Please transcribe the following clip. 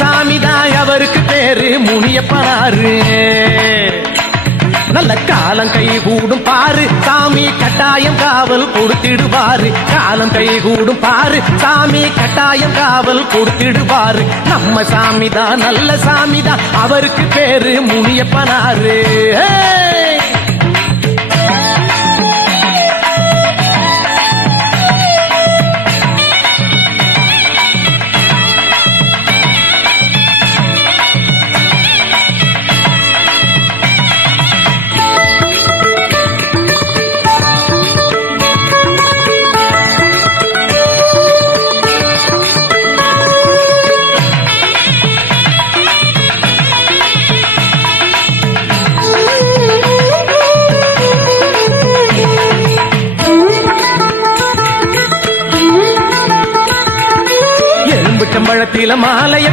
சாமிதான் அவருக்கு பேரு முனியப்பனாரு. நல்ல காலம் கை கூடும் பாரு சாமி கட்டாயம் காவல் கொடுத்திடுவாரு. காலம் கை கூடும் பாரு சாமி கட்டாயம் காவல் கொடுத்திடுவாரு. நம்ம சாமிதான் நல்ல சாமிதான் அவருக்கு பேரு முனியப்பனாரு. எலும்புச்சம்பழத்தில மாலைய